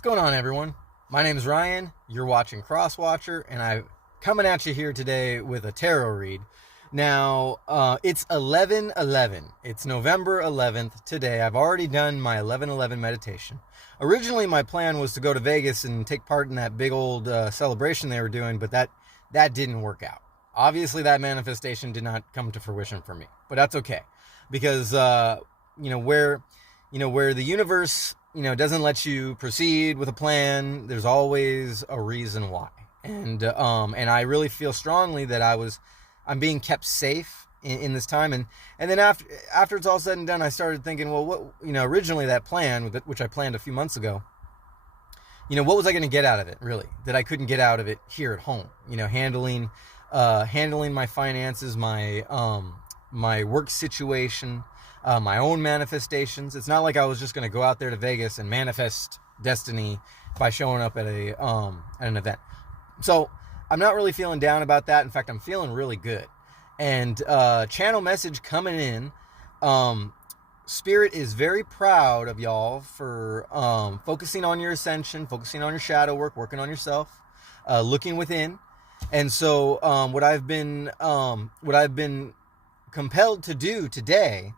What's going on, everyone? My name is Ryan. You're watching Crosswatcher, and I'm coming at you here today with a tarot read. Now, it's 11/11. It's November 11th today. I've already done my 11/11 meditation. Originally, my plan was to go to Vegas and take part in that big old celebration they were doing, but that didn't work out. Obviously, that manifestation did not come to fruition for me, but that's okay, because where the universe doesn't let you proceed with a plan, there's always a reason why. And I really feel strongly that I'm being kept safe in this time. And then after it's all said and done, I started thinking, well, what, originally that plan, which I planned a few months ago, what was I going to get out of it, really, that I couldn't get out of it here at home? Handling my finances, my work situation, my own manifestations. It's not like I was just going to go out there to Vegas and manifest destiny by showing up at an event. So I'm not really feeling down about that. In fact, I'm feeling really good. And channel message coming in. Spirit is very proud of y'all for focusing on your ascension, focusing on your shadow work, working on yourself, looking within. And so what I've been compelled to do today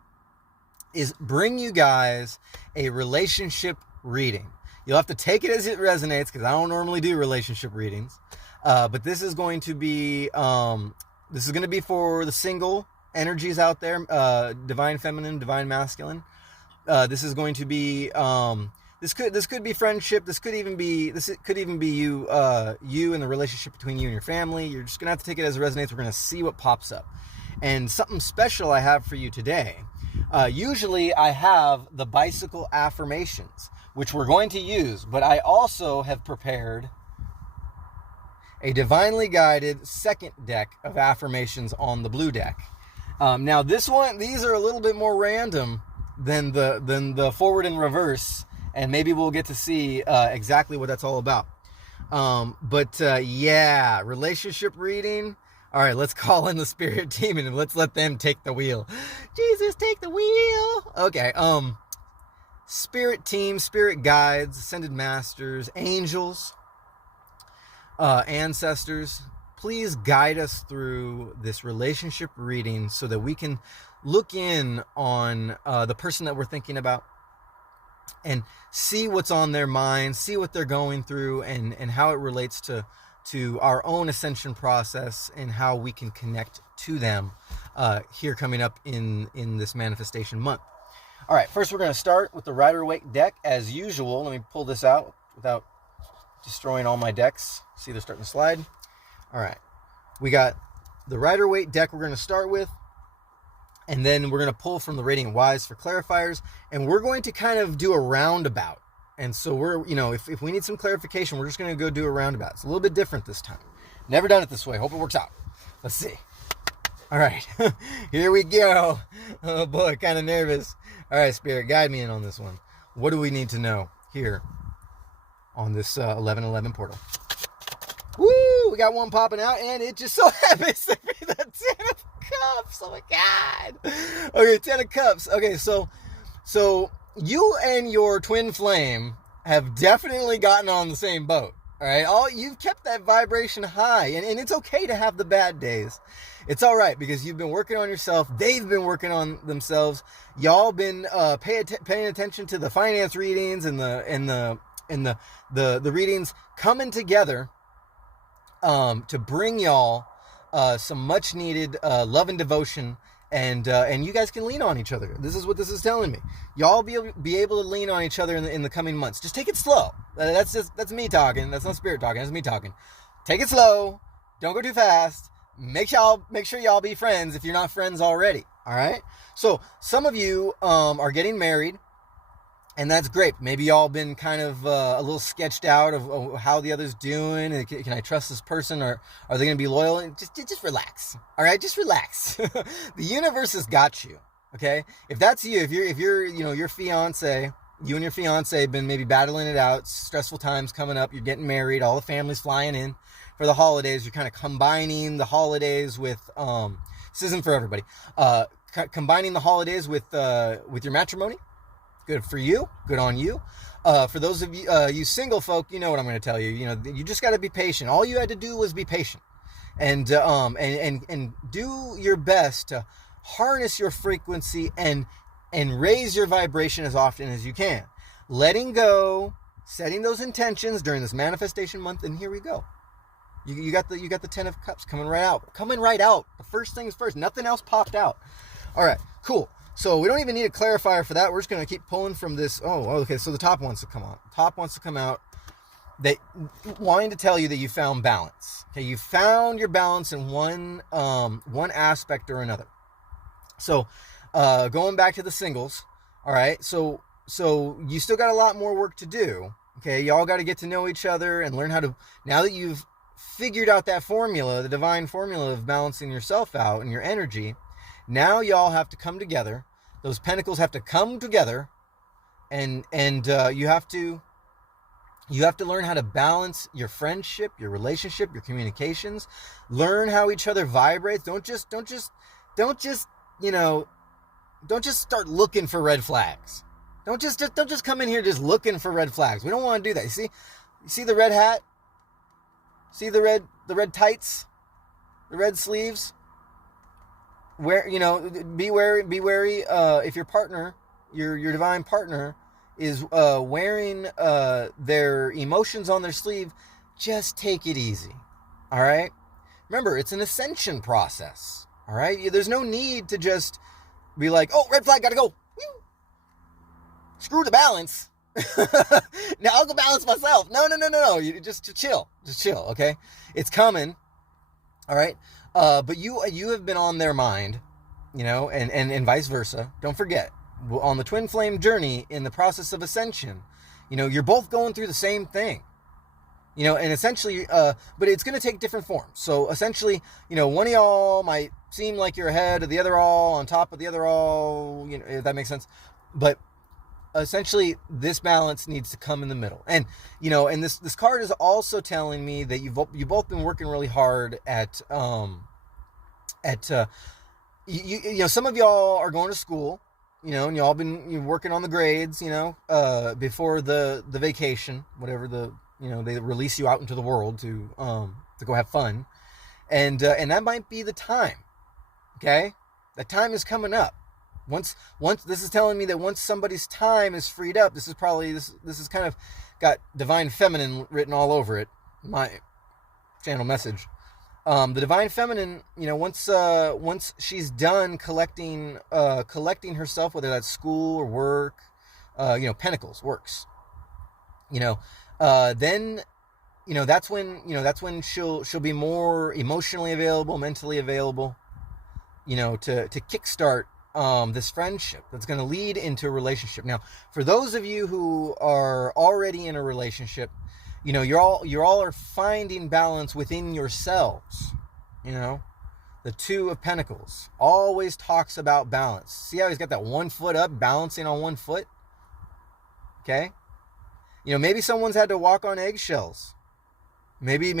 is bring you guys a relationship reading. You'll have to take it as it resonates, because I don't normally do relationship readings. But this is going to be for the single energies out there, divine feminine, divine masculine. This is going to be this could be friendship. This could even be you and the relationship between you and your family. You're just gonna have to take it as it resonates. We're gonna see what pops up. And something special I have for you today. Usually I have the bicycle affirmations, which we're going to use, but I also have prepared a divinely guided second deck of affirmations on the blue deck. Now these are a little bit more random than the forward and reverse, and maybe we'll get to see exactly what that's all about. Relationship reading. All right, let's call in the spirit demon and let's let them take the wheel. Jesus, take the wheel. Okay, spirit team, spirit guides, ascended masters, angels, ancestors, please guide us through this relationship reading so that we can look in on the person that we're thinking about and see what's on their mind, see what they're going through, and how it relates to our own ascension process and how we can connect to them here coming up in this manifestation month. All right, first we're going to start with the Rider-Waite deck as usual. Let me pull this out without destroying all my decks. See, they're starting to slide. All right, we got the Rider-Waite deck we're going to start with, and then we're going to pull from the Radiant Wise for clarifiers, and we're going to kind of do a roundabout. And so we're, if we need some clarification, we're just going to go do a roundabout. It's a little bit different this time. Never done it this way. Hope it works out. Let's see. All right. Here we go. Oh, boy. Kind of nervous. All right, Spirit, guide me in on this one. What do we need to know here on this 11/11 portal? Woo! We got one popping out, and it just so happens to be the 10 of Cups. Oh, my God. Okay, 10 of Cups. Okay, so you and your twin flame have definitely gotten on the same boat. All right, you've kept that vibration high, and it's okay to have the bad days. It's all right, because you've been working on yourself. They've been working on themselves. Y'all been paying attention to the finance readings and the readings coming together to bring y'all some much needed love and devotion. And you guys can lean on each other. This is what this is telling me. Y'all be able to lean on each other in the coming months. Just take it slow. That's me talking. That's not Spirit talking. That's me talking. Take it slow. Don't go too fast. Make sure y'all be friends if you're not friends already. All right. So some of you are getting married, and that's great. Maybe y'all been kind of a little sketched out of how the other's doing. And can I trust this person, or are they going to be loyal? And just relax. All right, just relax. The universe has got you. Okay, if that's you, if you're your fiance, you and your fiance have been maybe battling it out, stressful times coming up. You're getting married. All the family's flying in for the holidays. You're kind of combining the holidays with this isn't for everybody. Combining the holidays with your matrimony. Good for you. Good on you. For those of you, you single folk, you know what I'm going to tell you. You know, you just got to be patient. All you had to do was be patient, and do your best to harness your frequency and raise your vibration as often as you can. Letting go, setting those intentions during this manifestation month, and here we go. You got the 10 of Cups coming right out. The first things first. Nothing else popped out. All right, cool. So we don't even need a clarifier for that. We're just going to keep pulling from this. Oh, okay. So the top wants to come on. Top wants to come out. They wanting to tell you that you found balance. Okay, you found your balance in one aspect or another. So going back to the singles. All right. So you still got a lot more work to do. Okay, y'all got to get to know each other and learn how to. Now that you've figured out that formula, the divine formula of balancing yourself out and your energy, now y'all have to come together. Those pentacles have to come together, and you have to learn how to balance your friendship, your relationship, your communications. Learn how each other vibrates. Don't just start looking for red flags. Don't just come in here just looking for red flags. We don't want to do that. You see the red hat? See the red tights? The red sleeves? Be wary if your partner, your divine partner is wearing their emotions on their sleeve, just take it easy. All right? Remember, it's an ascension process. All right? There's no need to just be like, "Oh, red flag, got to go." Screw the balance. Now I'll go balance myself. No. You just chill. Just chill, okay? It's coming. All right? But you have been on their mind, and vice versa. Don't forget, on the twin flame journey, in the process of ascension, you're both going through the same thing. And essentially, but it's going to take different forms. So essentially, one of y'all might seem like you're ahead of the other all, on top of the other all, if that makes sense. But essentially, this balance needs to come in the middle. And, and this card is also telling me that you've both been working really hard at some of y'all are going to school, and y'all been working on the grades, before the vacation, whatever they release you out into the world to go have fun. And that might be the time. Okay? That time is coming up. Once this is telling me that once somebody's time is freed up, this is kind of got divine feminine written all over it. My channel message. The divine feminine, once she's done collecting herself, whether that's school or work, Pentacles works. Then that's when she'll be more emotionally available, mentally available, to kickstart this friendship that's going to lead into a relationship. Now, for those of you who are already in a relationship, you all are finding balance within yourselves. The Two of Pentacles always talks about balance. See how he's got that one foot up, balancing on one foot? Okay? Maybe someone's had to walk on eggshells. Maybe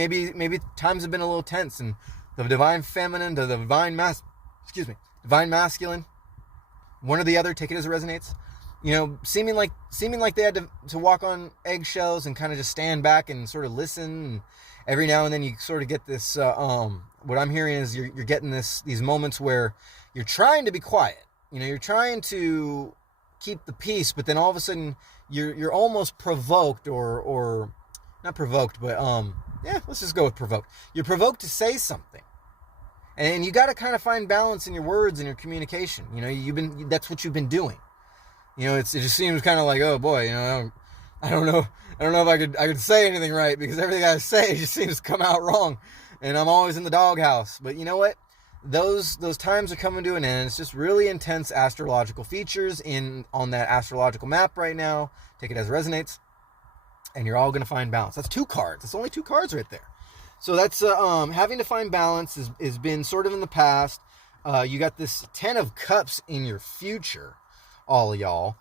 times have been a little tense, and the divine feminine to the divine masculine, one or the other, take it as it resonates. Seeming like they had to walk on eggshells and kind of just stand back and sort of listen. And every now and then you sort of get this, what I'm hearing is you're getting these moments where you're trying to be quiet. You're trying to keep the peace, but then all of a sudden you're almost provoked or not provoked, but let's just go with provoked. You're provoked to say something. And you got to kind of find balance in your words and your communication. That's what you've been doing. It just seems kind of like, oh boy, I don't know if I could say anything right, because everything I say just seems to come out wrong, and I'm always in the doghouse. But you know what? Those times are coming to an end. It's just really intense astrological features on that astrological map right now. Take it as it resonates, and you're all going to find balance. That's 2 cards. That's only 2 cards right there. So that's having to find balance has been sort of in the past. You got this 10 of Cups in your future, all of y'all,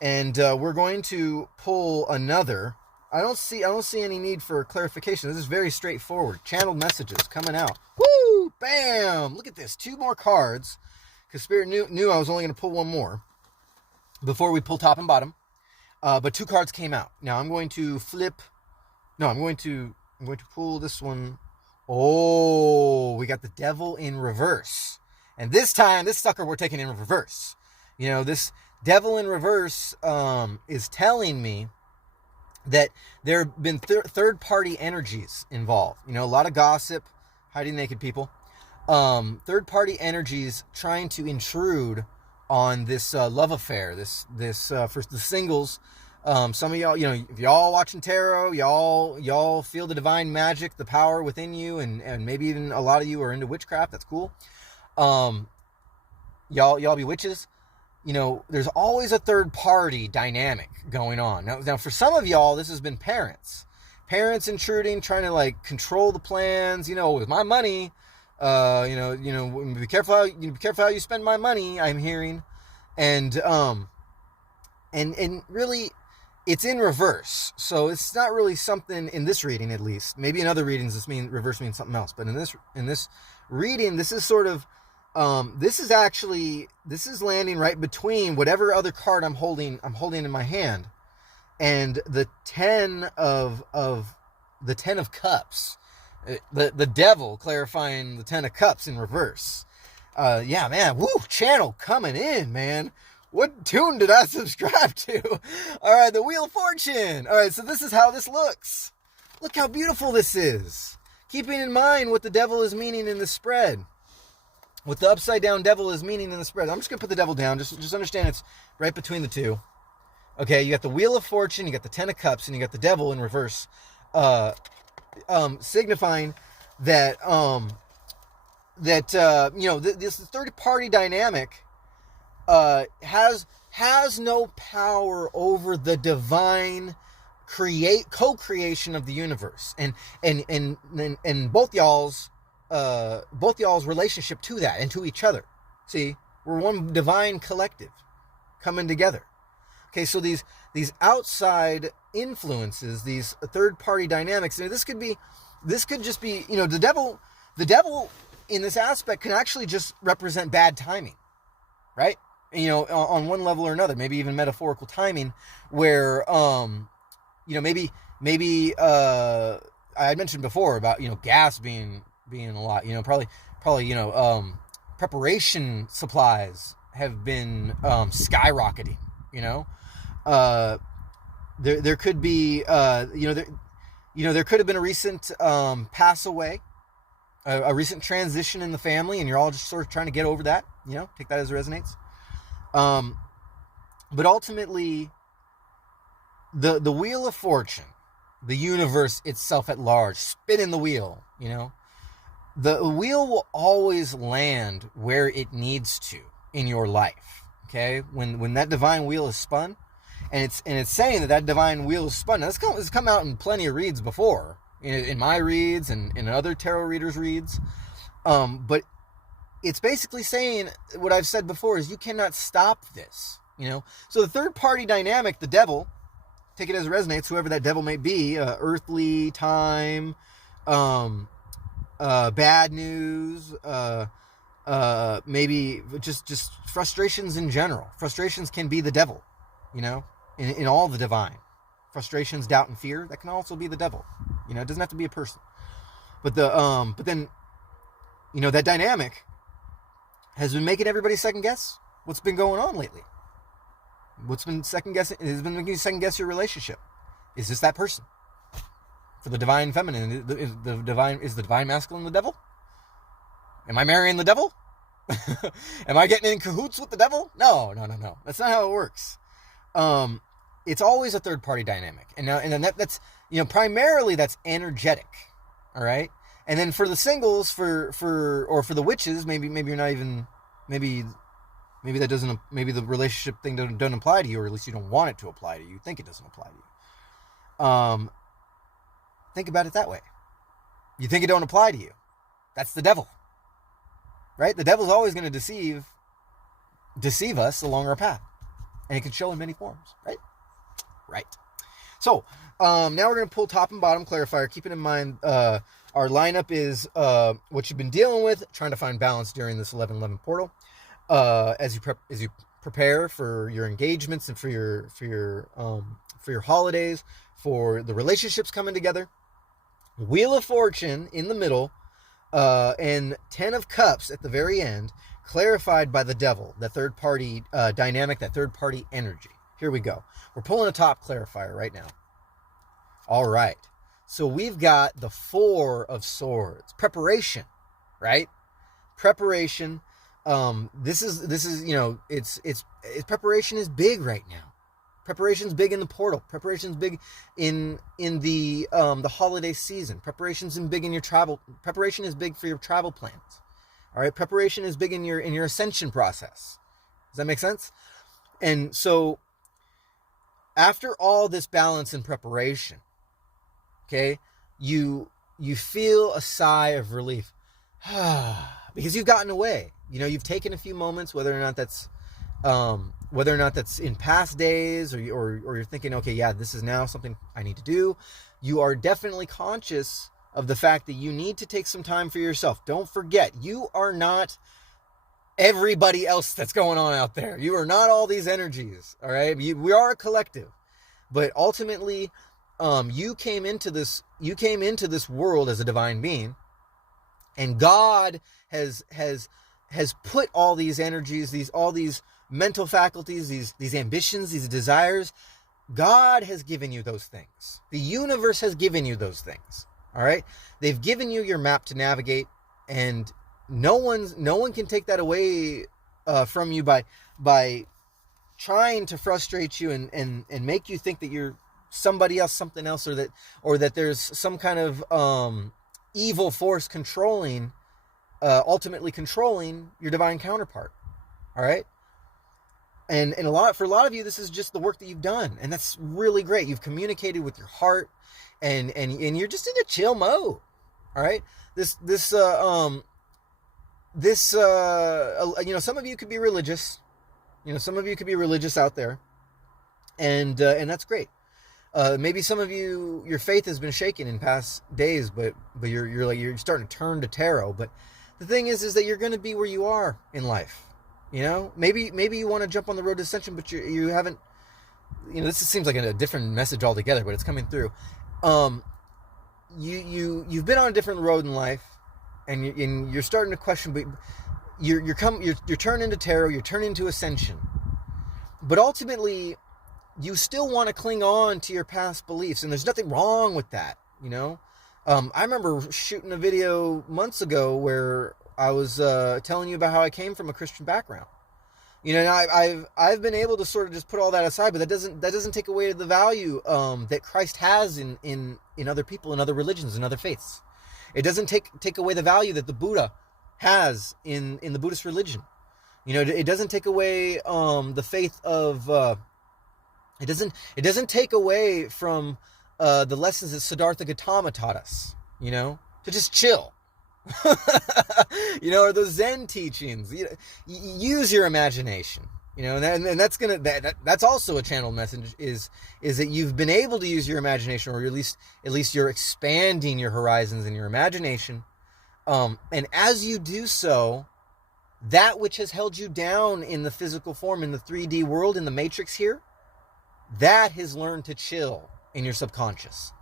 and we're going to pull another. I don't see any need for clarification. This is very straightforward. Channeled messages coming out. Woo! Bam! Look at this. 2 more cards, because Spirit knew I was only going to pull 1 more before we pull top and bottom. but 2 cards came out. Now I'm going to flip. No, I'm going to pull this one. Oh, we got the Devil in reverse. And this time, this sucker we're taking in reverse. You know, this Devil in reverse is telling me that there have been third-party energies involved. You know, a lot of gossip, hiding naked people. Third-party energies trying to intrude on this love affair. This for the singles. Some of y'all, you know, if y'all watching tarot, y'all feel the divine magic, the power within you, and maybe even a lot of you are into witchcraft. That's cool. Y'all be witches. You know, there's always a third party dynamic going on. Now for some of y'all, this has been parents intruding, trying to like control the plans. You know, with my money, be careful how you spend my money. I'm hearing, and really, it's in reverse. So it's not really something in this reading, at least. Maybe in other readings, reverse means something else. But in this reading, this is sort of. This is landing right between whatever other card I'm holding in my hand, and the 10 of cups, the Devil clarifying the 10 of cups in reverse. Yeah, man, woo, channel coming in, man. What tune did I subscribe to? All right, the Wheel of Fortune. All right, so this is how this looks. Look how beautiful this is. Keeping in mind what the Devil is meaning in the spread. What the upside down Devil is meaning in the spread. I'm just going to put the Devil down. Just understand it's right between the two. Okay, you got the Wheel of Fortune, you got the 10 of Cups, and you got the Devil in reverse. Signifying that, this third-party dynamic has no power over the divine co-creation of the universe. And both y'all's relationship to that and to each other. See, we're one divine collective coming together. Okay, so these outside influences, these third-party dynamics, this could just be, you know, the devil in this aspect can actually just represent bad timing, right? You know, on one level or another, maybe even metaphorical timing, where maybe I had mentioned before about, you know, gas being a lot, you know, probably, you know, preparation supplies have been skyrocketing, you know. There could be, there could have been a recent pass away, a recent transition in the family, and you're all just sort of trying to get over that, you know, take that as it resonates. But ultimately, the Wheel of Fortune, the universe itself at large, spinning the wheel, you know, the wheel will always land where it needs to in your life. Okay, when that divine wheel is spun, and it's saying that divine wheel is spun. Now, it's come out in plenty of reads before, in my reads and in other tarot readers' reads, but it's basically saying what I've said before is you cannot stop this. You know, so the third party dynamic, the Devil, take it as it resonates, whoever that devil may be, earthly, time, bad news, maybe just frustrations in general. Frustrations can be the devil, you know, in all the divine. Frustrations, doubt, and fear, that can also be the devil. You know, it doesn't have to be a person. But then, you know, that dynamic has been making everybody second guess what's been going on lately. What's been second guessing? It has been making you second guess your relationship. Is this that person? For the divine feminine, is the divine masculine the devil? Am I marrying the devil? Am I getting in cahoots with the devil? No. That's not how it works. It's always a third party dynamic, and that's, you know, primarily that's energetic. All right, and then for the singles, for the witches, maybe you're not even maybe that doesn't, maybe the relationship thing doesn't apply to you, or at least you don't want it to apply to you. You think it doesn't apply to you. Think about it that way. You think it don't apply to you. That's the devil. Right? The devil's always going to deceive us along our path. And it can show in many forms, right? Right. So, now we're going to pull top and bottom clarifier, keeping in mind our lineup is what you've been dealing with, trying to find balance during this 11-11 portal. As you prepare for your engagements and for your holidays, for the relationships coming together. Wheel of Fortune in the middle, and 10 of Cups at the very end, clarified by the devil, the third party dynamic, that third party energy. Here we go. We're pulling a top clarifier right now. All right. So we've got the 4 of Swords. Preparation, right? Preparation. This is it's preparation is big right now. Preparation's big in the portal. Preparation's big in the holiday season. Preparation's big in your travel. Preparation is big for your travel plans. All right. Preparation is big in your ascension process. Does that make sense? And so after all this balance and preparation, okay, you feel a sigh of relief because you've gotten away. You've taken a few moments, whether or not that's in past days, or you're thinking, okay, yeah, this is now something I need to do. You are definitely conscious of the fact that you need to take some time for yourself. Don't forget, you are not everybody else that's going on out there. You are not all these energies, all right? We are a collective, but ultimately, you came into this world as a divine being, and God has put all these energies, all these mental faculties, these ambitions, these desires. God has given you those things. The universe has given you those things. All right? They've given you your map to navigate, and no one can take that away from you by trying to frustrate you and make you think that you're somebody else, something else, or that there's some kind of evil force ultimately controlling your divine counterpart. All right? And for a lot of you, this is just the work that you've done, and that's really great. You've communicated with your heart, and you're just in a chill mode. All right? Some of you could be religious. Some of you could be religious out there, and that's great. Maybe some of you, your faith has been shaken in past days, but you're starting to turn to tarot. But the thing is that you're going to be where you are in life. Maybe you want to jump on the road to ascension, but you haven't. This seems like a different message altogether, but it's coming through. You've been on a different road in life, and you're starting to question, but you're turning to tarot, you're turning to ascension, but ultimately, you still want to cling on to your past beliefs, and there's nothing wrong with that. I remember shooting a video months ago where I was telling you about how I came from a Christian background. I've been able to sort of just put all that aside, but that doesn't take away the value that Christ has in other people, in other religions, in other faiths. It doesn't take away the value that the Buddha has in the Buddhist religion. It doesn't take away the faith of. It doesn't take away from the lessons that Siddhartha Gautama taught us. To just chill. Or the Zen teachings. Use your imagination. And that's also a channeled message. Is that you've been able to use your imagination, or at least you're expanding your horizons in your imagination. And as you do so, that which has held you down in the physical form, in the 3D world, in the matrix here, that has learned to chill in your subconscious.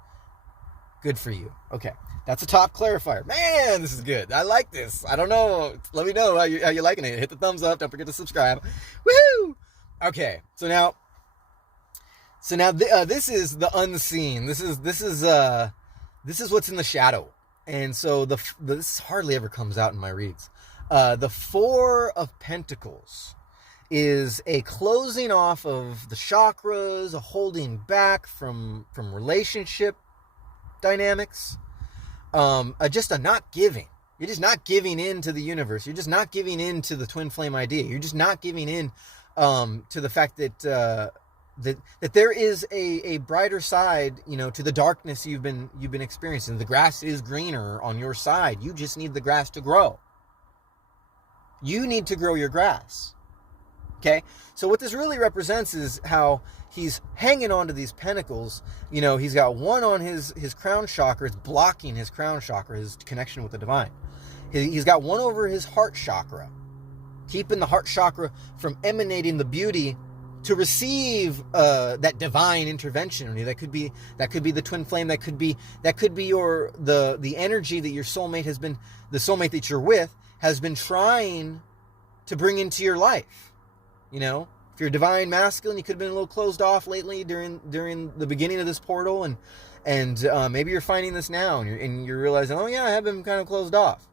Good for you. Okay. That's a top clarifier. Man, this is good. I like this. I don't know. Let me know how you're liking it. Hit the thumbs up. Don't forget to subscribe. Woohoo! Okay. So now this is the unseen. This is what's in the shadow. And so this hardly ever comes out in my reads. The 4 of Pentacles is a closing off of the chakras, a holding back from relationship dynamics, just a not giving. You're just not giving in to the universe. You're just not giving in to the twin flame idea. You're just not giving in to the fact that there is a brighter side, to the darkness you've been experiencing. The grass is greener on your side. You just need the grass to grow. You need to grow your grass. Okay, so what this really represents is how he's hanging on to these pentacles. He's got one on his crown chakra. It's blocking his crown chakra, his connection with the divine. He's got one over his heart chakra, keeping the heart chakra from emanating the beauty to receive that divine intervention. That could be the twin flame. That could be the energy that your soulmate has been, the soulmate that you're with has been trying to bring into your life. You know, if you're divine masculine, you could have been a little closed off lately during the beginning of this portal, and maybe you're finding this now, and you're realizing, oh yeah, I have been kind of closed off.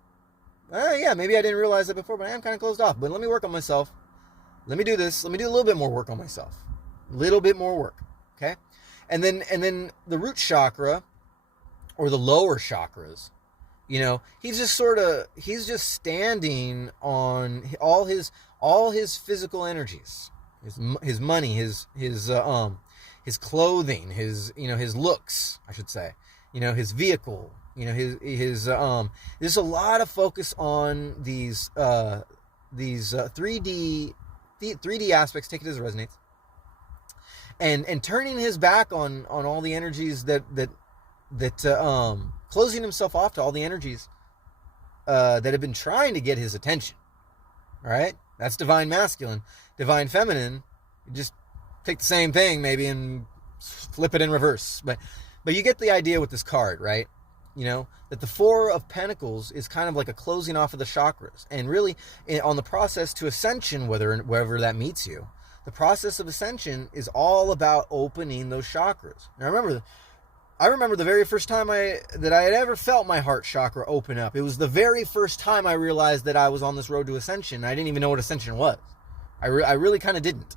Yeah, maybe I didn't realize that before, but I am kind of closed off. But let me work on myself. Let me do this. Let me do a little bit more work on myself. A little bit more work, okay? And then the root chakra, or the lower chakras, you know, he's just standing on all his physical energies, his money, his clothing, his looks, I should say, his vehicle, his there's a lot of focus on these 3D aspects, take it as it resonates, and turning his back on all the energies that closing himself off to all the energies that have been trying to get his attention. All right, that's divine masculine. Divine feminine, you just take the same thing maybe and flip it in reverse. But you get the idea with this card, right? That the Four of Pentacles is kind of like a closing off of the chakras, and really on the process to ascension, wherever that meets you, the process of ascension is all about opening those chakras. Now I remember the very first time that I had ever felt my heart chakra open up. It was the very first time I realized that I was on this road to ascension. I didn't even know what ascension was. I really kind of didn't.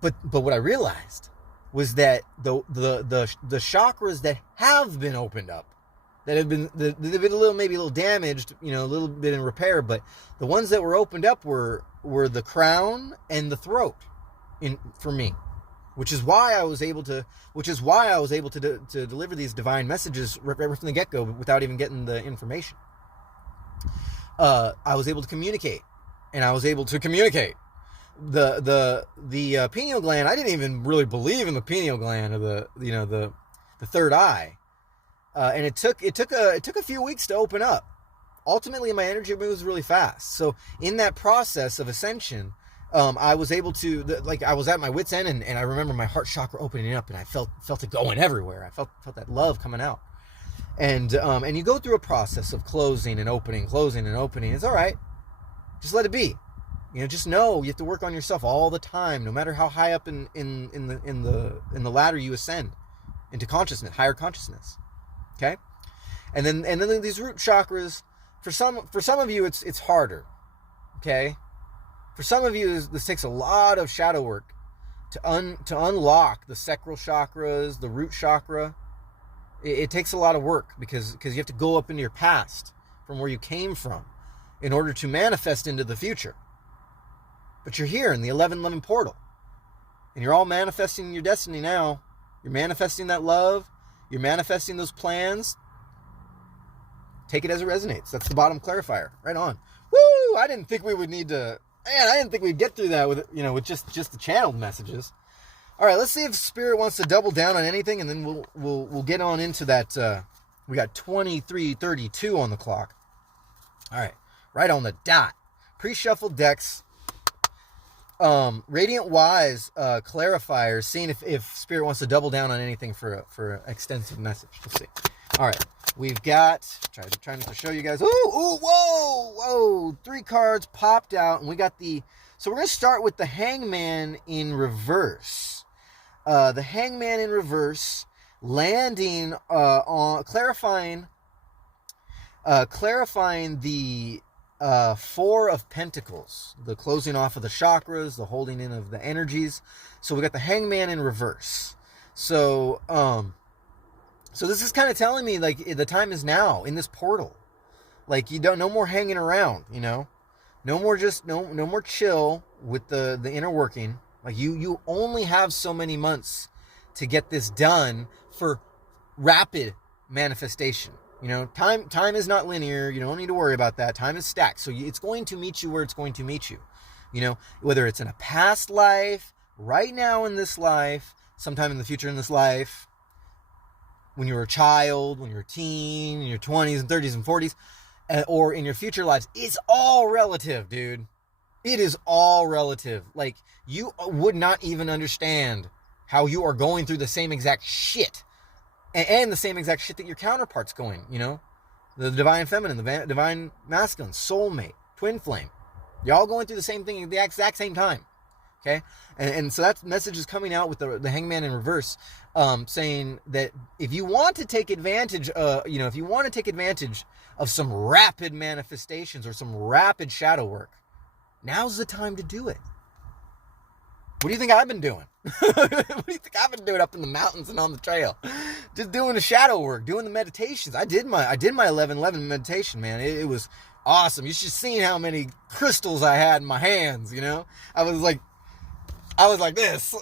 But what I realized was that the chakras that have been opened up, that have been maybe a little damaged, a little bit in repair, but the ones that were opened up were the crown and the throat, for me, which is why I was able to deliver these divine messages right from the get-go without even getting the information. I was able to communicate, and I was able to communicate. The pineal gland, I didn't even really believe in the pineal gland, or the third eye. And it took a few weeks to open up. Ultimately, my energy moves really fast. So in that process of ascension, I was able to, I was at my wit's end, and I remember my heart chakra opening up, and I felt it going everywhere. I felt that love coming out. And you go through a process of closing and opening. It's all right. Just let it be. Just know you have to work on yourself all the time, no matter how high up in the ladder you ascend into consciousness, higher consciousness. Okay, and then these root chakras, for some of you it's harder. Okay, for some of you this takes a lot of shadow work to unlock the sacral chakras, the root chakra. It takes a lot of work because you have to go up into your past from where you came from in order to manifest into the future. But you're here in the 1111 portal, and you're all manifesting your destiny now. You're manifesting that love. You're manifesting those plans. Take it as it resonates. That's the bottom clarifier. Right on. Woo! I didn't think we would need to... Man, I didn't think we'd get through that with just the channeled messages. All right, let's see if Spirit wants to double down on anything, and then we'll get on into that. We got 23:32 on the clock. All right, right on the dot. Pre-shuffled decks. Radiant Wise clarifiers, seeing if Spirit wants to double down on anything for an extensive message. Let's see. All right, we've got, trying to show you guys. Ooh, whoa, 3 cards popped out, and we got so we're going to start with the Hangman in reverse. The Hangman in reverse, landing on clarifying the Four of Pentacles, the closing off of the chakras, the holding in of the energies. So we got the Hangman in reverse. So this is kind of telling me the time is now in this portal. No more hanging around, no more chill with the inner working. You only have so many months to get this done for rapid manifestation. Time is not linear. You don't need to worry about that. Time is stacked. So it's going to meet you where it's going to meet you. Whether it's in a past life, right now in this life, sometime in the future in this life, when you were a child, when you were a teen, in your 20s and 30s and 40s, or in your future lives. It's all relative, dude. It is all relative. Like, you would not even understand how you are going through the same exact shit, and the same exact shit that your counterpart's going, the divine feminine, the divine masculine, soulmate, twin flame. Y'all going through the same thing at the exact same time. Okay? And so that message is coming out with the hangman in reverse, saying that if you want to take advantage, if you want to take advantage of some rapid manifestations or some rapid shadow work, now's the time to do it. What do you think I've been doing? What do you think I've been doing up in the mountains and on the trail? Just doing the shadow work, doing the meditations. I did my 11-11 meditation, man. It was awesome. You should have seen how many crystals I had in my hands, I was like this.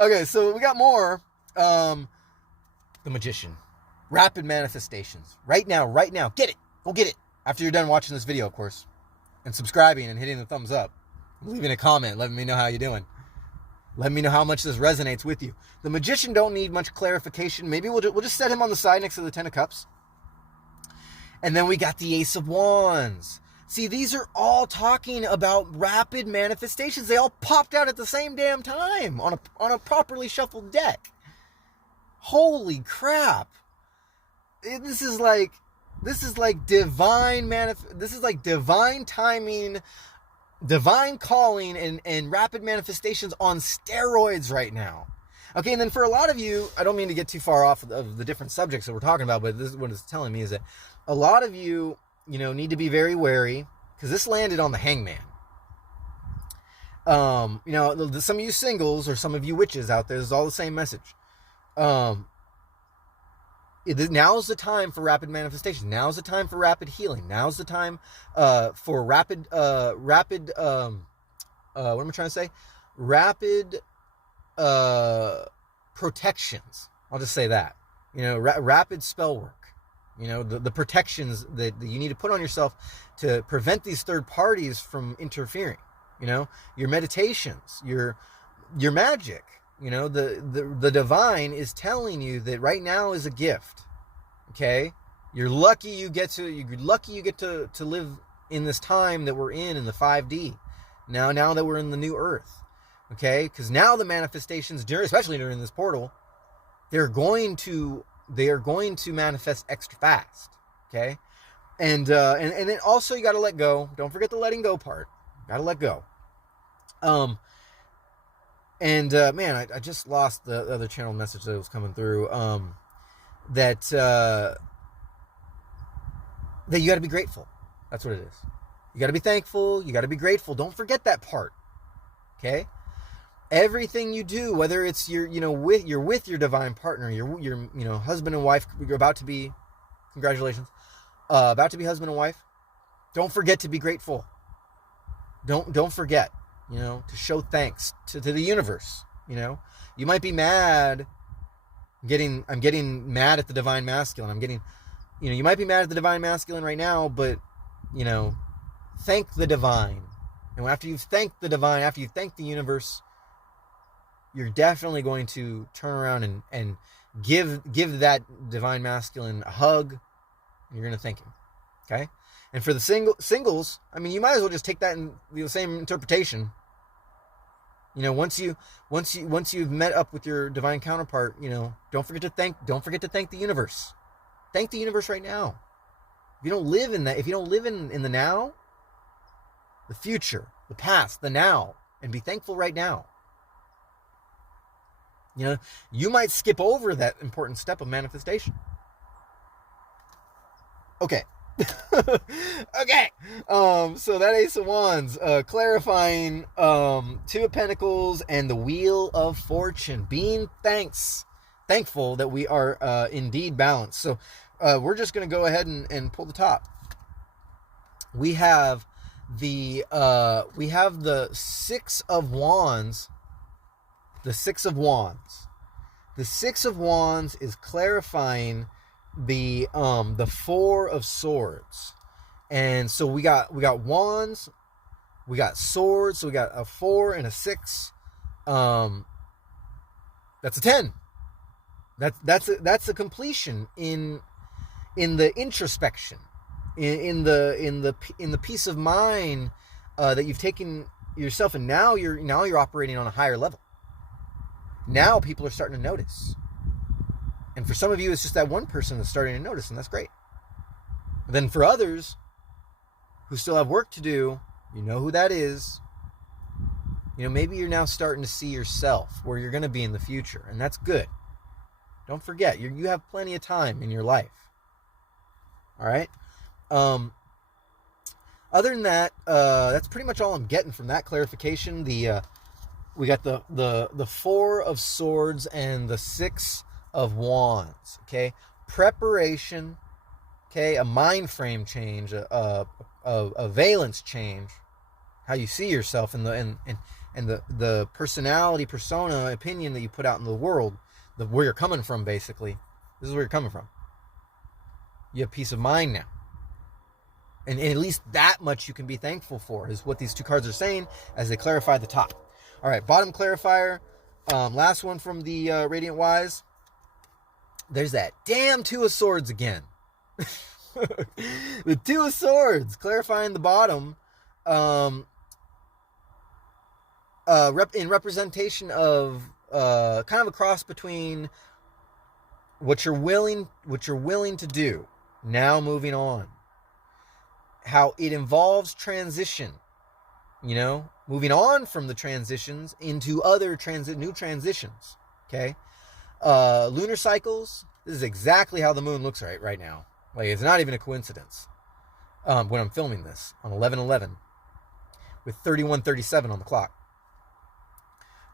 Okay, so we got more. The Magician. Rapid manifestations. Right now. Get it. Go get it. After you're done watching this video, of course. And subscribing and hitting the thumbs up. Leaving a comment, letting me know how you're doing. Let me know how much this resonates with you. The Magician don't need much clarification. Maybe we'll just set him on the side next to the Ten of Cups. And then we got the Ace of Wands. See, these are all talking about rapid manifestations. They all popped out at the same damn time on a properly shuffled deck. Holy crap. This is like divine timing, divine calling, and rapid manifestations on steroids right now. Okay, and then for a lot of you, I don't mean to get too far off of the different subjects that we're talking about, but this is what it's telling me, is that a lot of you, need to be very wary, because this landed on the Hangman. Some of you singles or some of you witches out there, this is all the same message. Now is the time for rapid manifestation. Now is the time for rapid healing. Now is the time for rapid what am I trying to say? Rapid protections. I'll just say that. Rapid spell work. The protections that you need to put on yourself to prevent these third parties from interfering. Your meditations, your magic. The divine is telling you that right now is a gift. Okay? You're lucky you get to live in this time that we're in the 5D. Now that we're in the new earth. Okay? Because now the manifestations, especially during this portal, they're going to manifest extra fast. Okay? And then also you got to let go. Don't forget the letting go part. Got to let go. Man, I just lost the other channel message that was coming through. That you got to be grateful. That's what it is. You got to be thankful. You got to be grateful. Don't forget that part. Okay? Everything you do, whether it's you're with your divine partner, your husband and wife, you're about to be, congratulations, about to be husband and wife. Don't forget to be grateful. Don't forget. To show thanks to the universe. You might be mad. I'm getting mad at the divine masculine. You might be mad at the divine masculine right now, but, thank the divine. And after you've thanked the divine, after you've thanked the universe, you're definitely going to turn around and give that divine masculine a hug. And you're going to thank him. Okay? And for the singles, you might as well just take that in the same interpretation. Once you've met up with your divine counterpart, don't forget to thank the universe. Thank the universe right now. If you don't live in the now, the future, the past, the now, and be thankful right now. You might skip over that important step of manifestation. Okay. Okay. So that Ace of Wands, clarifying, Two of Pentacles and the Wheel of Fortune, being thankful that we are indeed balanced. So we're just going to go ahead and pull the top. We have the Six of Wands. The Six of Wands. The Six of Wands is clarifying the Four of Swords. And so we got wands, we got swords, so we got a 4 and a 6. That's a 10. That's a completion in the introspection, in the peace of mind that you've taken yourself, and now you're operating on a higher level. Now people are starting to notice. And for some of you, it's just that one person that's starting to notice, and that's great. But then for others who still have work to do, you know who that is. Maybe you're now starting to see yourself where you're going to be in the future, and that's good. Don't forget, you have plenty of time in your life. All right? Other than that, that's pretty much all I'm getting from that clarification. We got the 4 of Swords and the 6 of Wands. Okay, preparation. Okay, a mind frame change, a valence change, how you see yourself, and the personality, persona, opinion that you put out in the world, where you're coming from. Basically, this is where you're coming from. You have peace of mind now. And at least that much you can be thankful for, is what these 2 cards are saying as they clarify the top. All right, bottom clarifier. Last one from the Radiant Wise. There's that damn 2 of Swords again. The 2 of Swords, clarifying the bottom. In representation of kind of a cross between what you're willing to do. Now moving on. How it involves transition, moving on from the transitions into other new transitions. Okay, lunar cycles. This is exactly how the moon looks right now. Like, it's not even a coincidence. When I'm filming this on 11/11, with 31:37 on the clock.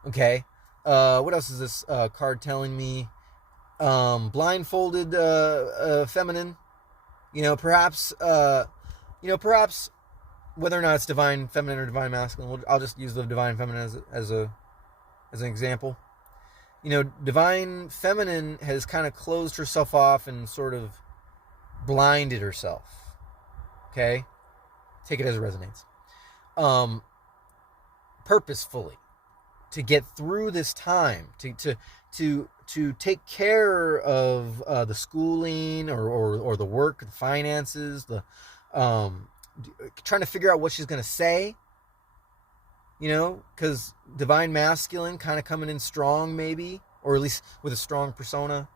Okay, what else is this card telling me? Blindfolded feminine. Perhaps. Perhaps whether or not it's divine feminine or divine masculine, I'll just use the divine feminine as an example. Divine feminine has kind of closed herself off and sort of blinded herself. Okay? Take it as it resonates. Purposefully, to get through this time, to take care of the schooling or the work, the finances, trying to figure out what she's going to say, because divine masculine kind of coming in strong, maybe, or at least with a strong persona.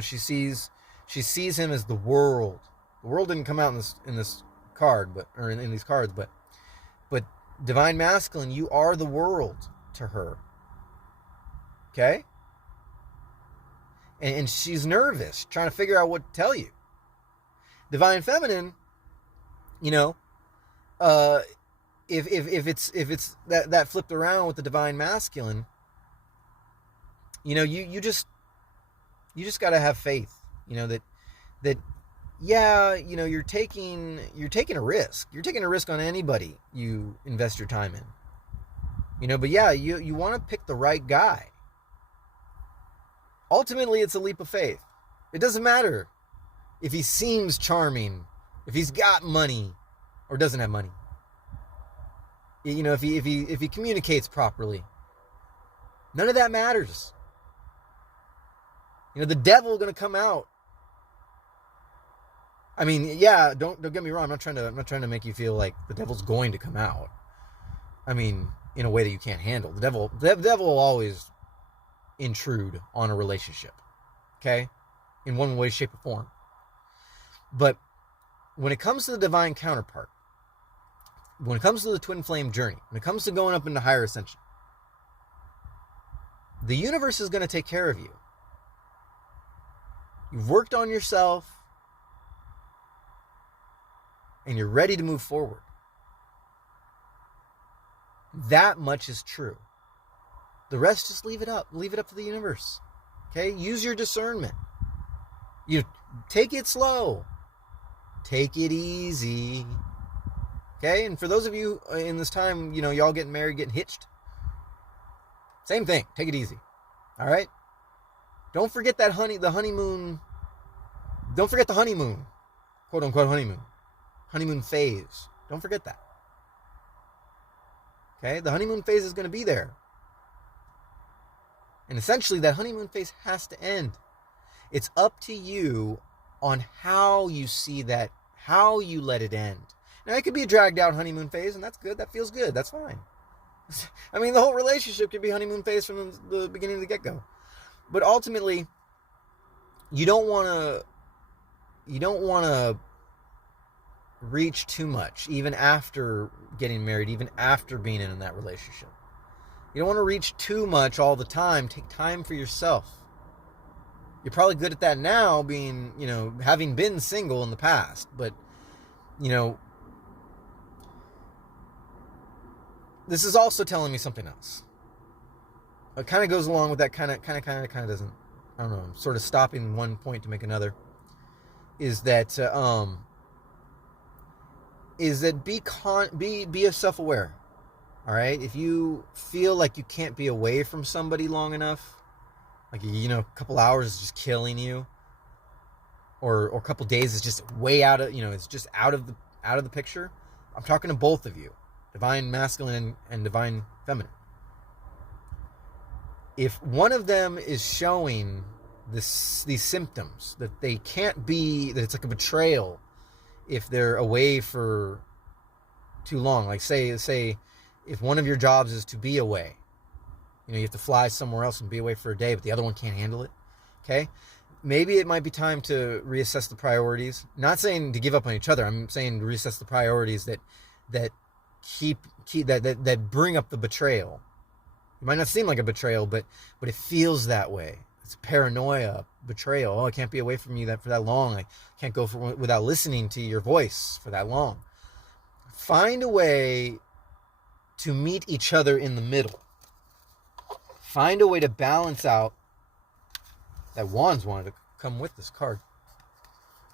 She sees him as the world. The world didn't come out in this card, in these cards, but divine masculine, you are the world to her. Okay? And she's nervous, trying to figure out what to tell you. Divine feminine, if it's that flipped around with the divine masculine, you just got to have faith, that you're taking a risk. You're taking a risk on anybody you invest your time in. But yeah, you want to pick the right guy. Ultimately, it's a leap of faith. It doesn't matter if he seems charming, if he's got money or doesn't have money. If he communicates properly. None of that matters. The devil going to come out. I mean, yeah, don't get me wrong. I'm not trying to make you feel like the devil's going to come out. I mean, in a way that you can't handle. The devil will always intrude on a relationship. Okay? In one way, shape, or form. But when it comes to the divine counterpart, when it comes to the twin flame journey, when it comes to going up into higher ascension, the universe is going to take care of you. You've worked on yourself, and you're ready to move forward. That much is true. The rest, just leave it up. Leave it up to the universe. Okay? Use your discernment. Take it slow. Take it easy. Okay? And for those of you in this time, y'all getting married, getting hitched, same thing. Take it easy. All right? Don't forget the honeymoon. Don't forget the honeymoon. Quote unquote honeymoon. Honeymoon phase. Don't forget that. Okay? The honeymoon phase is going to be there. And essentially, that honeymoon phase has to end. It's up to you on how you see that, how you let it end, Now, it could be a dragged out honeymoon phase, and that's good. That feels good. That's fine. I mean, the whole relationship could be honeymoon phase from the beginning of the get-go. But ultimately, you don't want to reach too much, even after getting married, even after being in that relationship. You don't want to reach too much all the time. Take time for yourself. You're probably good at that now, being, having been single in the past. But, this is also telling me something else. It kind of goes along with that, kind of doesn't. I don't know. I'm sort of stopping one point to make another. Is that be self-aware. All right. If you feel like you can't be away from somebody long enough, like a couple hours is just killing you, or a couple days is just way out of it's just out of the picture. I'm talking to both of you. Divine masculine and divine feminine. If one of them is showing these symptoms that they can't be, that it's like a betrayal if they're away for too long, like say if one of your jobs is to be away, you have to fly somewhere else and be away for a day, but the other one can't handle it, okay? Maybe it might be time to reassess the priorities. Not saying to give up on each other. I'm saying to reassess the priorities that that bring up the betrayal. It might not seem like a betrayal, but it feels that way. It's paranoia, betrayal. Oh, I can't be away from you for that long. I can't go without listening to your voice for that long. Find a way to meet each other in the middle. Find a way to balance out. That Wands wanted to come with this card.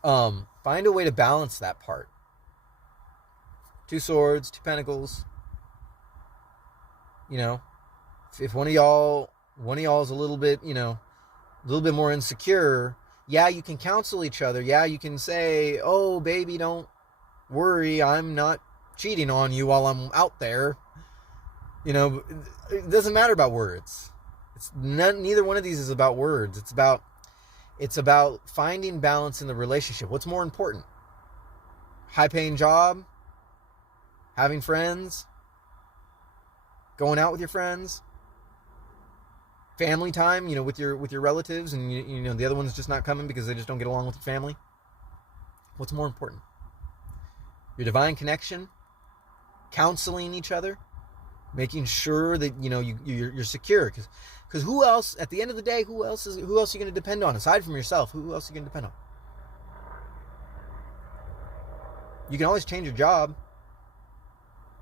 Find a way to balance that part. 2 swords, 2 pentacles. If one of y'all is a little bit more insecure, yeah, you can counsel each other. Yeah, you can say, "Oh, baby, don't worry, I'm not cheating on you while I'm out there." It doesn't matter about words. Neither one of these is about words. It's about finding balance in the relationship. What's more important? High-paying job? Having friends? Going out with your friends? Family time, with your relatives, and the other one's just not coming because they just don't get along with your family? What's more important? Your divine connection? Counseling each other? Making sure that you're secure, because who else, at the end of the day, who else are you going to depend on aside from yourself? Who else are you going to depend on? You can always change your job.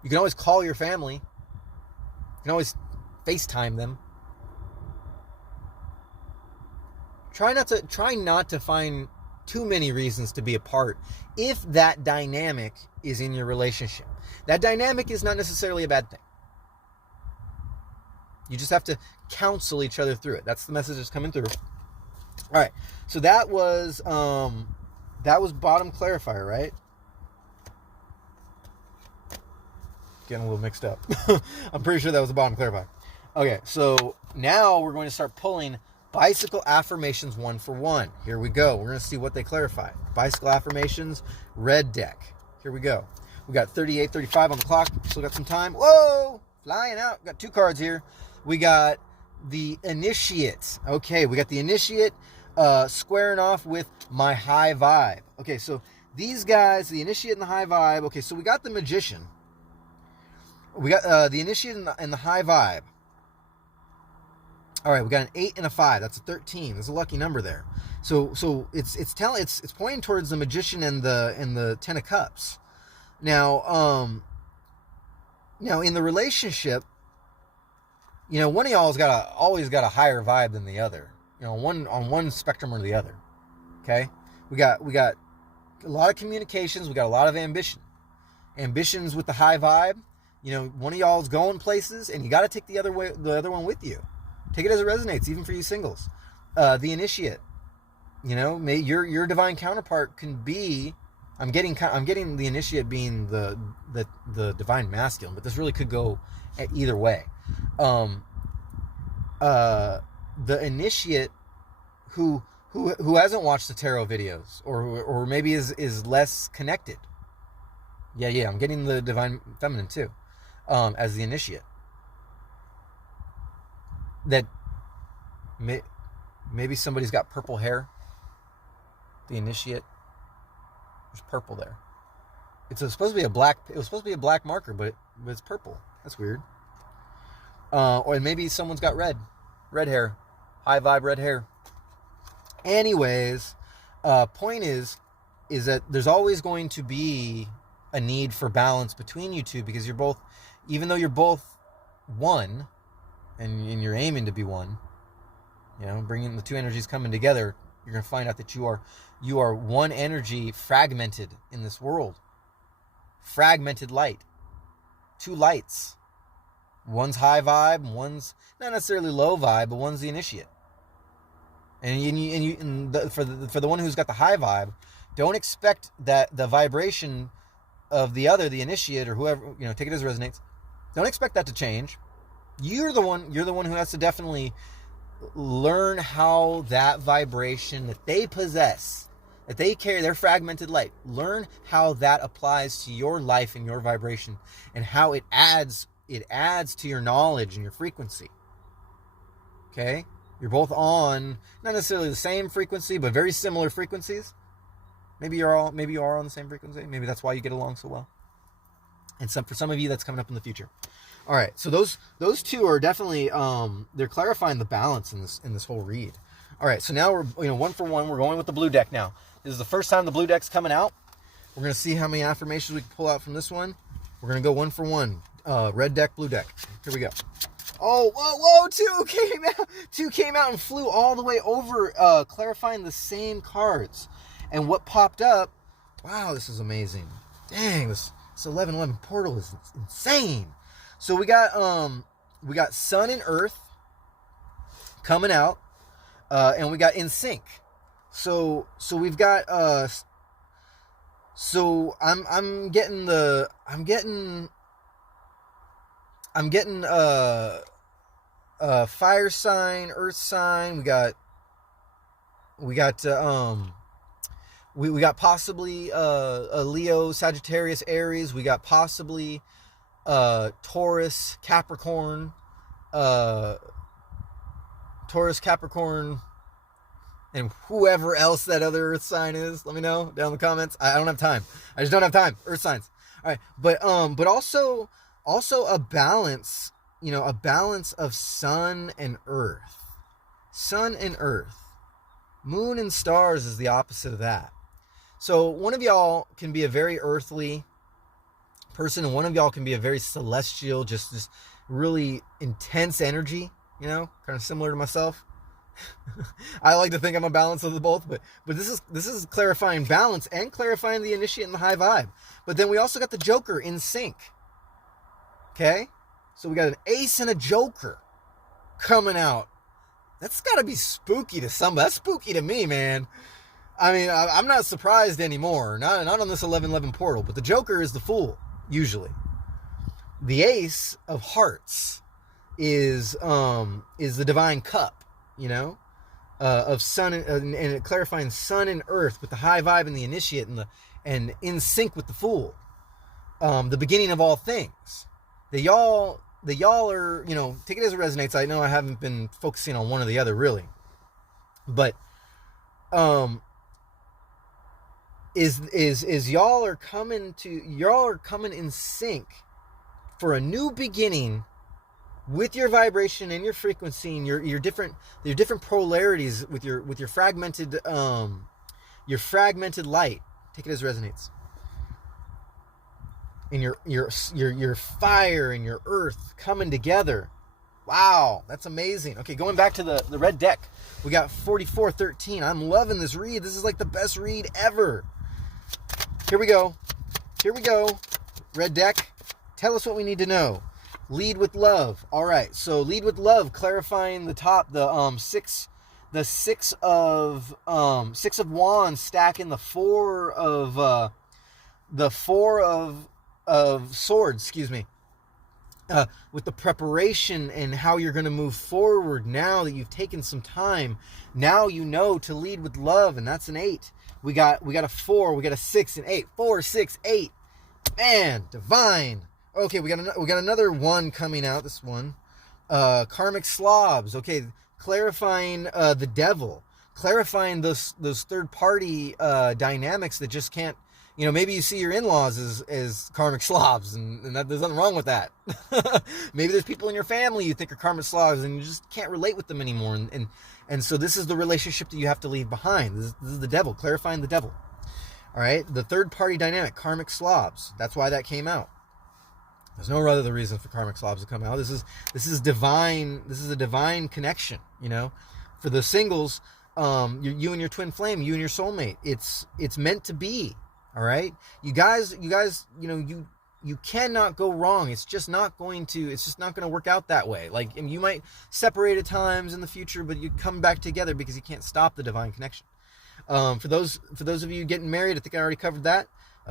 You can always call your family. You can always FaceTime them. Try not to find too many reasons to be apart if that dynamic is in your relationship. That dynamic is not necessarily a bad thing. You just have to counsel each other through it. That's the message that's coming through. All right. So that was bottom clarifier, right? Getting a little mixed up. I'm pretty sure that was the bottom clarifier. Okay. So now we're going to start pulling bicycle affirmations 1 for 1. Here we go. We're going to see what they clarify. Bicycle affirmations, red deck. Here we go. We got 38:35 on the clock. Still got some time. Whoa! Flying out. Got 2 cards here. We got the Initiate. Okay, we got the Initiate squaring off with my High Vibe. Okay, so these guys, the Initiate and the High Vibe. Okay, so we got the Magician. We got the Initiate and the High Vibe. All right, we got an 8 and a 5. That's a 13. That's a lucky number there. So it's pointing towards the Magician and the 10 of Cups. Now in the relationship, one of y'all's always got a higher vibe than the other. On one spectrum or the other. Okay, we got a lot of communications. We got a lot of ambition. Ambitions with the high vibe. One of y'all's going places, and you got to take the other one with you. Take it as it resonates, even for you singles. The Initiate. Your divine counterpart can be. I'm getting the Initiate being the divine masculine, but this really could go either way. The Initiate who hasn't watched the tarot videos or maybe is less connected. Yeah, I'm getting the divine feminine too, as the initiate. That maybe somebody's got purple hair. The initiate, there's purple there. It's supposed to be a black. It was supposed to be a black marker, but it's purple. That's weird. Or maybe someone's got red hair, high vibe red hair. Anyways, point is that there's always going to be a need for balance between you two, because you're both, even though you're both one, and you're aiming to be one, you know, bringing the two energies coming together, you're going to find out that you are one energy fragmented in this world. Fragmented light. Two lights. One's high vibe, one's not necessarily low vibe, but one's the initiate. For the one who's got the high vibe, don't expect that the vibration of the other, the initiate, or whoever, you know, take it as it resonates. Don't expect that to change. You're the one who has to definitely learn how that vibration that they possess, that they carry, their fragmented light, learn how that applies to your life and your vibration, and how it adds to your knowledge and your frequency. Okay? You're both on not necessarily the same frequency, but very similar frequencies. Maybe you are on the same frequency. Maybe that's why you get along so well. And for some of you, that's coming up in the future. All right, so those two are definitely they're clarifying the balance in this whole read. All right, so now we're one for one. We're going with the blue deck now. This is the first time the blue deck's coming out. We're gonna see how many affirmations we can pull out from this one. We're gonna go one for one. Red deck, blue deck. Here we go. Oh, whoa! Two came out and flew all the way over, clarifying the same cards. And what popped up? Wow, this is amazing. Dang, this 1111 portal is insane. So we got Sun and Earth coming out, and we got In Sync. So we've got so I'm getting fire sign, earth sign. We got possibly a Leo, Sagittarius, Aries. We got possibly Taurus, Capricorn, and whoever else that other earth sign is. Let me know down in the comments. I don't have time. I just don't have time. Earth signs. All right, but also a balance, a balance of sun and earth. Sun and earth. Moon and stars is the opposite of that. So one of y'all can be a very earthly person, and one of y'all can be a very celestial, just this really intense energy, kind of similar to myself. I like to think I'm a balance of the both, but this is clarifying balance and clarifying the initiate and the high vibe. But then we also got the Joker in sync. Okay? So we got an ace and a Joker coming out. That's got to be spooky to somebody. That's spooky to me, man. I mean, I'm not surprised anymore. Not on this 1111 portal, but the Joker is the fool, usually. The ace of hearts is the divine cup, of sun and clarifying sun and earth with the high vibe and the initiate and in sync with the fool. The beginning of all things. The y'all are, take it as it resonates. I know I haven't been focusing on one or the other really. But is y'all are coming in sync for a new beginning with your vibration and your frequency and your different polarities with your fragmented light. Take it as it resonates. And your fire and your earth coming together. Wow, that's amazing. Okay, going back to the red deck, we got 4413. I'm loving this read. This is like the best read ever. Here we go. Red deck, tell us what we need to know. Lead with love. All right, so lead with love, clarifying the top, the six of wands, stacking the four of swords, excuse me, with the preparation and how you're going to move forward now that you've taken some time. Now to lead with love, and that's an 8. We got a 4, we got a 6 and 8. 4, 6, 8. and divine. Okay, we got another one coming out. This one, karmic slobs. Okay, clarifying the devil, clarifying those third party dynamics that just can't. Maybe you see your in-laws as karmic slobs, and that, there's nothing wrong with that. Maybe there's people in your family you think are karmic slobs, and you just can't relate with them anymore. And so this is the relationship that you have to leave behind. This is the devil, clarifying the devil. All right, the third party dynamic, karmic slobs. That's why that came out. There's no other reason for karmic slobs to come out. This is divine. This is a divine connection. For the singles, you and your twin flame, you and your soulmate. It's meant to be. All right, you guys. You cannot go wrong. It's just not going to work out that way. Like, you might separate at times in the future, but you come back together because you can't stop the divine connection. For those of you getting married, I think I already covered that.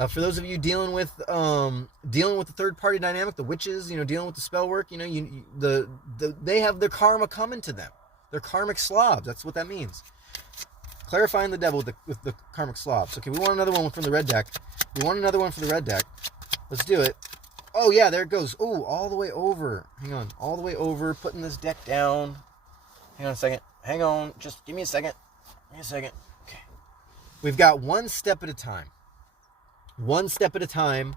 For those of you dealing with the third party dynamic, the witches, dealing with the spell work, they have their karma coming to them. They're karmic slobs. That's what that means. Clarifying the devil with the karmic slobs. Okay, we want another one from the red deck. Let's do it. Oh yeah, there it goes. Oh, all the way over. Hang on, all the way over. Putting this deck down. Hang on a second. Hang on. Just give me a second. Give me a second. Okay. We've got one step at a time. One step at a time.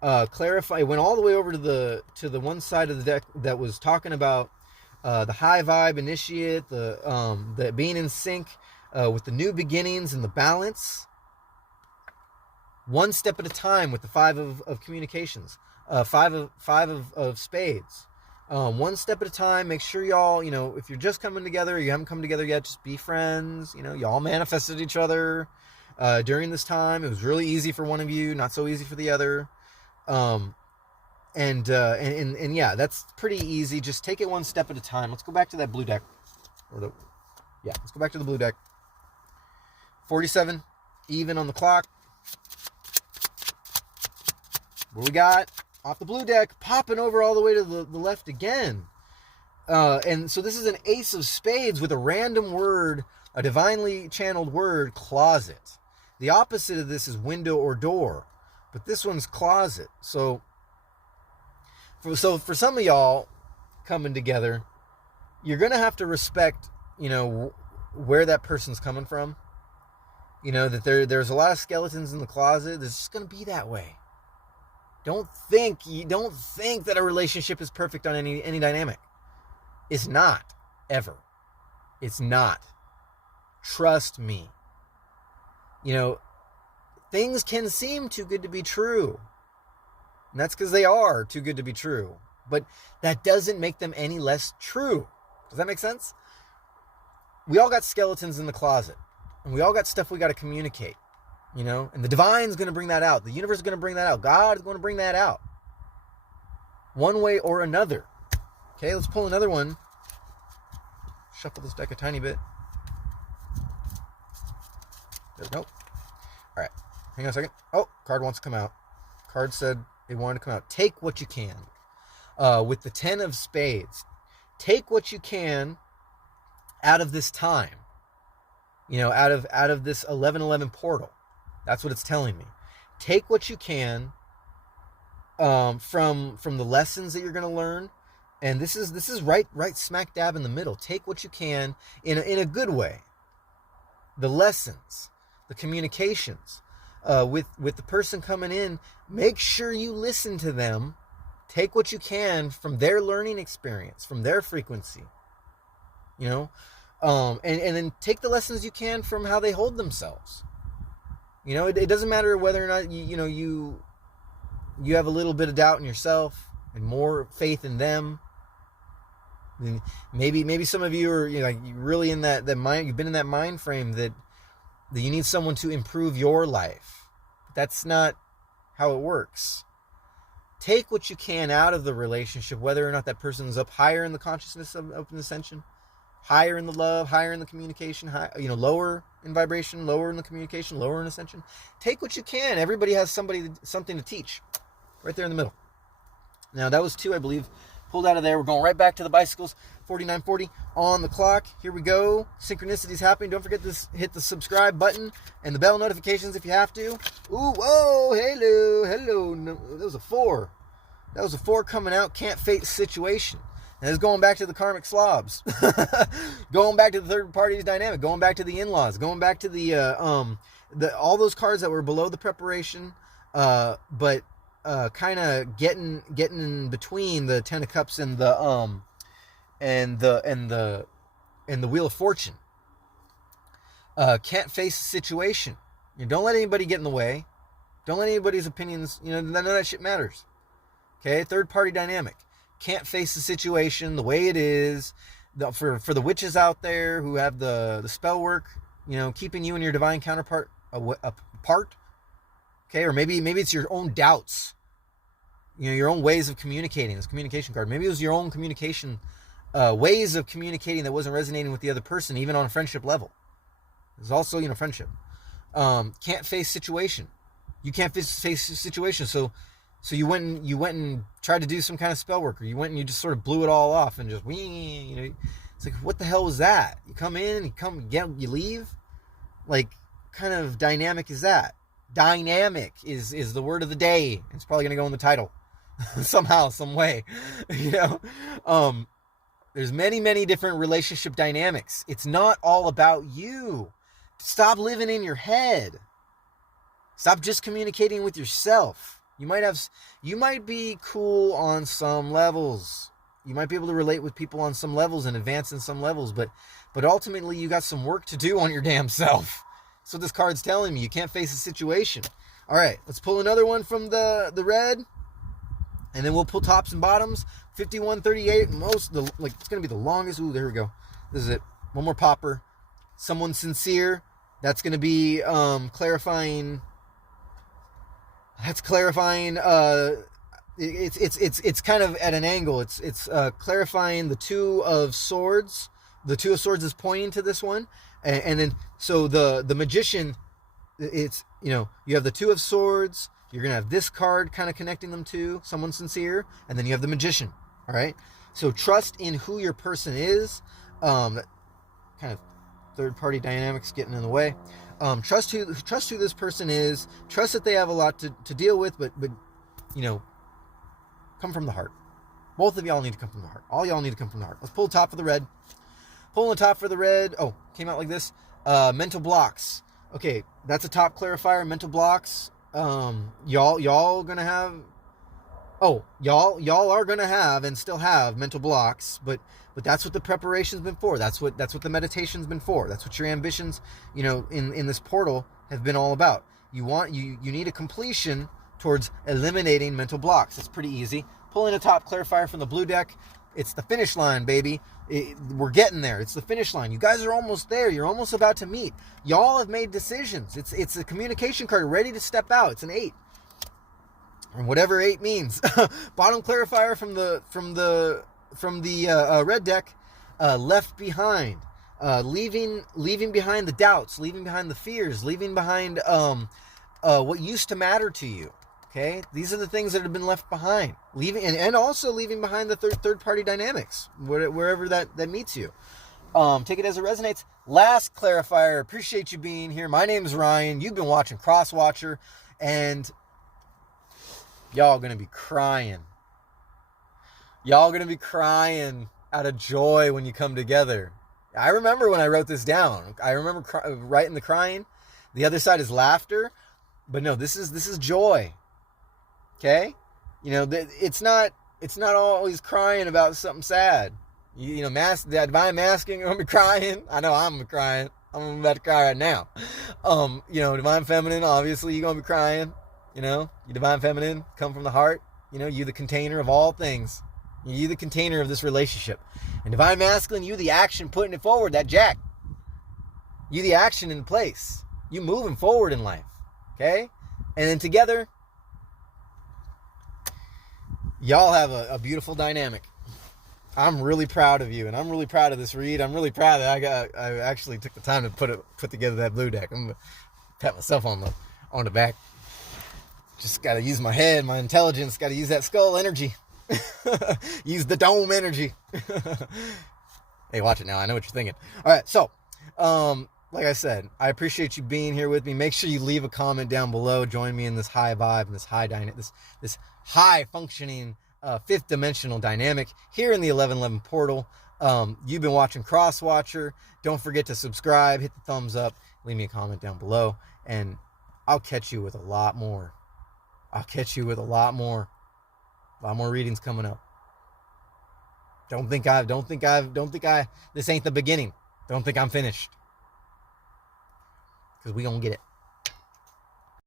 Clarify. Went all the way over to the one side of the deck that was talking about the high vibe initiate, the being in sync with the new beginnings and the balance. One step at a time with the five of communications, five of spades. One step at a time. Make sure y'all, if you're just coming together, or you haven't come together yet, just be friends. Y'all manifested each other during this time. It was really easy for one of you, not so easy for the other. And yeah, that's pretty easy. Just take it one step at a time. Let's go back to that blue deck. Let's go back to the blue deck. 47, even on the clock. What we got off the blue deck, popping over all the way to the left again. And so this is an ace of spades with a random word, a divinely channeled word, closet. The opposite of this is window or door, but this one's closet. So for some of y'all coming together, you're going to have to respect, where that person's coming from. That there's a lot of skeletons in the closet. It's just going to be that way. Don't think that a relationship is perfect on any dynamic. It's not, ever. It's not. Trust me. Things can seem too good to be true. And that's because they are too good to be true. But that doesn't make them any less true. Does that make sense? We all got skeletons in the closet. And we all got stuff we got to communicate. And the divine's going to bring that out. The universe is going to bring that out. God is going to bring that out. One way or another. Okay, let's pull another one. Shuffle this deck a tiny bit. There we go. All right, hang on a second. Oh, card wants to come out. Card said they wanted to come out. Take what you can. With the 10 of spades. Take what you can out of this time. Out of this 11-11 portal. That's what it's telling me. Take what you can from the lessons that you're going to learn, and this is right smack dab in the middle. Take what you can in a good way. The lessons, the communications with the person coming in. Make sure you listen to them. Take what you can from their learning experience, from their frequency. And then take the lessons you can from how they hold themselves. It doesn't matter whether or not you have a little bit of doubt in yourself and more faith in them. And maybe some of you are you're really in that mind. You've been in that mind frame that you need someone to improve your life. That's not how it works. Take what you can out of the relationship, whether or not that person's up higher in the consciousness of open ascension, higher in the love, higher in the communication, lower in vibration, lower in the communication, lower in ascension. Take what you can. Everybody has something to teach. Right there in the middle. Now, that was 2, I believe. Pulled out of there. We're going right back to the bicycles. 4940 on the clock. Here we go. Synchronicity's happening. Don't forget to hit the subscribe button and the bell notifications if you have to. Ooh, whoa, hello. No, that was a 4. That was a 4 coming out. Can't face situation. And it's going back to the karmic slobs. Going back to the third party's dynamic. Going back to the in-laws. Going back to the all those cards that were below the preparation, but kind of getting in between the 10 of cups and the wheel of fortune. Can't face the situation. Don't let anybody get in the way. Don't let anybody's opinions, none of that shit matters. Okay, third party dynamic. Can't face the situation the way it is. For the witches out there who have the spell work, keeping you and your divine counterpart apart. Okay, or maybe it's your own doubts. Your own ways of communicating. This communication card. Maybe it was your own communication ways of communicating that wasn't resonating with the other person, even on a friendship level. There's also, friendship. Can't face situation. You can't face the situation. So you went and tried to do some kind of spell work, or you went and you just sort of blew it all off and just it's like, what the hell was that? You come in, you leave. Like, kind of dynamic is that? Dynamic is the word of the day. It's probably gonna go in the title somehow, some way. There's many different relationship dynamics. It's not all about you. Stop living in your head. Stop just communicating with yourself. You might be cool on some levels. You might be able to relate with people on some levels and advance in some levels, but ultimately you got some work to do on your damn self. That's what this card's telling me. You can't face the situation. All right, let's pull another one from the red, and then we'll pull tops and bottoms. 5138, it's gonna be the longest. Ooh, there we go. This is it. One more popper. Someone sincere. That's gonna be clarifying. That's clarifying. It's kind of at an angle. It's clarifying the Two of Swords. The Two of Swords is pointing to this one, and then so the Magician. It's you have the Two of Swords. You're gonna have this card kind of connecting them to someone sincere, and then you have the Magician. All right. So trust in who your person is. That kind of third party dynamics getting in the way. Trust who this person is. Trust that they have a lot to deal with, but come from the heart. Both of y'all need to come from the heart. All y'all need to come from the heart. Let's pull the top for the red. Pulling the top for the red. Oh, came out like this. Mental blocks. Okay, that's a top clarifier. Mental blocks. Y'all gonna have. Oh, y'all are gonna have and still have mental blocks, but that's what the preparation's been for. That's what the meditation's been for. That's what your ambitions, in this portal have been all about. You need a completion towards eliminating mental blocks. It's pretty easy. Pulling a top clarifier from the blue deck. It's the finish line, baby. We're getting there. It's the finish line. You guys are almost there. You're almost about to meet. Y'all have made decisions. It's a communication card ready to step out. It's an 8. And whatever 8 means. Bottom clarifier from the red deck, left behind, leaving behind the doubts, leaving behind the fears, leaving behind what used to matter to you. Okay, these are the things that have been left behind, leaving and also leaving behind the third party dynamics wherever that meets you. Take it as it resonates. Last clarifier. Appreciate you being here. My name is Ryan. You've been watching Crosswatcher, and y'all gonna be crying. Y'all gonna be crying out of joy when you come together. I remember when I wrote this down. I remember writing the crying. The other side is laughter, but no, this is joy. Okay, it's not always crying about something sad. The divine masculine, you're gonna be crying. I know I'm crying. I'm about to cry right now. Divine feminine, obviously you're gonna be crying. You divine feminine, come from the heart. You the container of all things. You the container of this relationship. And divine masculine, you the action putting it forward, that jack. You the action in place. You moving forward in life. Okay? And then together, y'all have a beautiful dynamic. I'm really proud of you, and I'm really proud of this read. I'm really proud that I actually took the time to put together that blue deck. I'm gonna pat myself on the back. Just got to use my head, my intelligence, got to use that skull energy. Use the dome energy. Hey, watch it now. I know what you're thinking. All right, so, like I said, I appreciate you being here with me. Make sure you leave a comment down below. Join me in this high vibe and this high functioning fifth dimensional dynamic here in the 1111 portal. You've been watching Crosswatcher. Don't forget to subscribe, hit the thumbs up, leave me a comment down below, and I'll catch you with a lot more. This ain't the beginning. Don't think I'm finished. Because we gonna get it.